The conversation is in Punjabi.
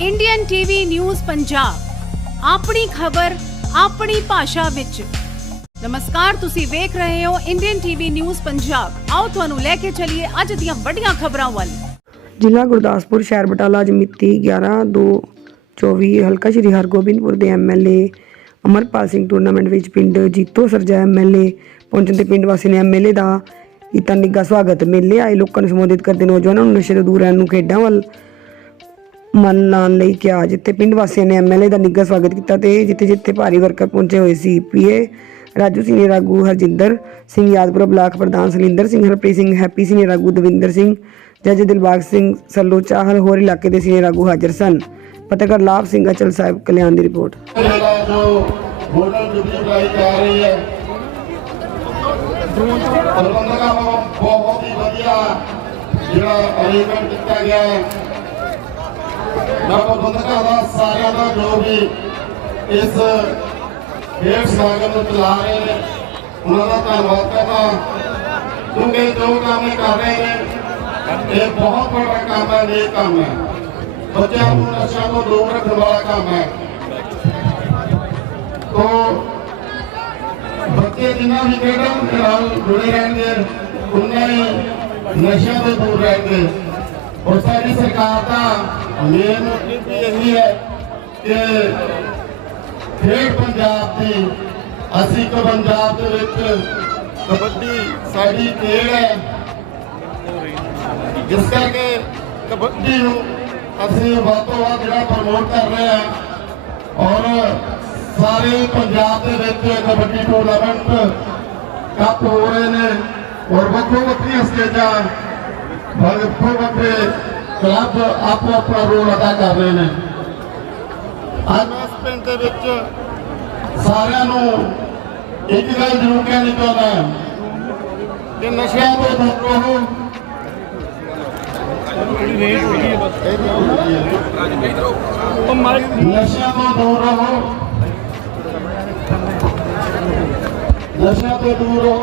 ਇੰਡੀਅਨ ਟੀਵੀ ਨਿਊਜ਼ ਪੰਜਾਬ ਆਪਣੀ ਖਬਰ, ਆਪਣੀ ਭਾਸ਼ਾ ਵਿੱਚ। ਨਮਸਕਾਰ, ਤੁਸੀਂ ਵੇਖ ਰਹੇ ਹੋ ਇੰਡੀਅਨ ਟੀਵੀ ਨਿਊਜ਼ ਪੰਜਾਬ ਆਓ ਤੁਹਾਨੂੰ ਲੈ ਕੇ ਚੱਲੀਏ ਅੱਜ ਦੀਆਂ ਵੱਡੀਆਂ ਖਬਰਾਂ ਵੱਲ। ਜ਼ਿਲ੍ਹਾ ਗੁਰਦਾਸਪੁਰ, ਸ਼ਹਿਰ ਬਟਾਲਾ, ਅੱਜ ਮਿਤੀ 11/2/24 ਹਲਕਾ ਸ਼੍ਰੀ ਹਰਗੋਬਿੰਦਪੁਰ ਦੇ ਐਮਐਲਏ ਅਮਰਪਾਲ ਸਿੰਘ ਟੂਰਨਾਮੈਂਟ ਵਿੱਚ ਪਿੰਡ ਜੀਤੋ ਸਰਜਾ ਐਮਐਲਏ ਪਹੁੰਚਣ ਤੇ ਪਿੰਡ ਵਾਸੀ ਨੇ ਐਮਐਲਏ ਦਾ ਕੀਤਾ ਨਿੱਘਾ ਸਵਾਗਤ। ਮੇਲੇ ਆਏ ਲੋਕਾਂ ਨੂੰ ਸੰਬੋਧਿਤ ਕਰਦੇ ਨੌਜਵਾਨਾਂ ਨੂੰ ਨਸ਼ੇ ਤੋਂ ਦੂਰ ਰਹਿਣ ਨੂੰ ਖੇਡਾਂ ਵੱਲ ਮਨ ਲਾਉਣ ਲਈ ਕਿਹਾ। ਜਿੱਥੇ ਪਿੰਡ ਵਾਸੀਆਂ ਨੇ ਐਮਐਲਏ ਦਾ ਨਿੱਘਾ ਸਵਾਗਤ ਕੀਤਾ ਤੇ ਜਿੱਥੇ ਜਿੱਥੇ ਭਾਰੀ ਵਰਕਰ ਪਹੁੰਚੇ ਹੋਏ ਸੀ, ਪੀਏ ਰਾਜੂ ਸੀਨੀਅਰ ਆਗੂ ਹਰਜਿੰਦਰ ਸਿੰਘ, ਯਾਦਪੁਰ ਬਲਾਕ ਪ੍ਰਧਾਨ ਸੁਲਿੰਦਰ ਸਿੰਘ, ਹਰਪ੍ਰੀਤ ਸਿੰਘ, ਹੈਪੀ ਸੀਨੀਅਰ ਆਗੂ ਦਵਿੰਦਰ ਸਿੰਘ, ਜੱਜ ਦਿਲਬਾਗ ਸਿੰਘ, ਸੱਲੋ ਚਾਹਲ, ਹੋਰ ਇਲਾਕੇ ਦੇ ਸੀਨੀਅਰ ਆਗੂ ਹਾਜ਼ਰ ਸਨ। ਪੱਤਰਕਾਰ ਲਾਭ ਸਿੰਘ, ਅਚਲ ਸਾਹਿਬ ਕਲਿਆਣ ਦੀ ਰਿਪੋਰਟ। ਹੋਟਲ ਡਿਊਟੀ ਕਰਾਈ ਜਾ ਰਹੀ ਹੈ ਪ੍ਰਬੰਧਕਾਂ ਬਹੁਤ ਹੀ ਵਧੀਆ ਜਿਹੜਾ ਅਰੇਂਜਮੈਂਟ ਕੀਤਾ ਗਿਆ। ਹੈ ਮੈਂ ਪ੍ਰਬੰਧਕਾਂ ਦਾ ਸਾਰਿਆਂ ਦਾ ਜੋ ਵੀ ਇਸ ਖੇਡ ਸਮਾਗਮ ਨੂੰ ਚਲਾ ਰਹੇ ਨੇ, ਉਹਨਾਂ ਦਾ ਧੰਨਵਾਦ ਕਰਦਾ। ਕਿਉਂਕਿ ਜੋ ਕੰਮ ਕਰ ਰਹੇ ਨੇ। ਇਹ ਬਹੁਤ ਵੱਡਾ ਕੰਮ ਹੈ ਇਹ ਕੰਮ ਹੈ। ਬੱਚਿਆਂ ਨੂੰ, ਨਸ਼ਿਆਂ ਤੋਂ ਦੂਰ ਰੱਖਣ ਵਾਲਾ ਕੰਮ ਹੈ। ਤੋ ਬੱਚੇ ਜਿੰਨਾ ਵੀ ਖੇਡਾਂ ਨਾਲ ਜੁੜੇ ਰਹਿਣਗੇ ਉਹਨਾਂ ਹੀ ਨਸ਼ਿਆਂ ਤੋਂ ਦੂਰ ਰਹਿਣਗੇ। ਔਰ ਸਾਡੀ ਸਰਕਾਰ ਦਾ ਮੇਨ ਮੋਟਿਵ ਇਹੀ ਹੈ ਕਿ ਖੇਡ ਪੰਜਾਬ ਦੀ, ਅਸੀਂ ਇੱਕ ਪੰਜਾਬ ਦੇ ਵਿੱਚ ਕਬੱਡੀ ਸਾਡੀ ਖੇਡ ਹੈ। ਜਿਸ ਕਰਕੇ ਕਬੱਡੀ ਨੂੰ ਅਸੀਂ ਵੱਧ ਤੋਂ ਵੱਧ ਜਿਹੜਾ ਪ੍ਰਮੋਟ ਕਰ ਰਹੇ ਹਾਂ ਔਰ ਸਾਰੇ ਪੰਜਾਬ ਦੇ ਵਿੱਚ ਕਬੱਡੀ ਟੂਰਨਾਮੈਂਟ ਕੱਪ ਹੋ ਰਹੇ ਨੇ ਔਰ ਵੱਖੋ ਵੱਖਰੀਆਂ ਸਟੇਜਾਂ ਵੱਖੋ ਵੱਡੇ ਕਲੱਬ ਆਪੋ ਆਪਣਾ ਰੋਲ ਅਦਾ ਕਰ ਰਹੇ ਨੇ। ਅੱਜ ਇਸ ਪਿੰਡ ਦੇ ਵਿੱਚ ਸਾਰਿਆਂ ਨੂੰ ਇੱਕ ਗੱਲ ਜ਼ਰੂਰ ਕਹਿਣੀ ਚਾਹੁੰਦਾ ਕਿ ਨਸ਼ਿਆਂ ਤੋਂ ਦੂਰ ਰਹੋ। ਨਸ਼ਿਆਂ ਤੋਂ ਦੂਰ ਰਹੋ। ਨਸ਼ਿਆਂ ਤੋਂ ਦੂਰ ਰਹੋ।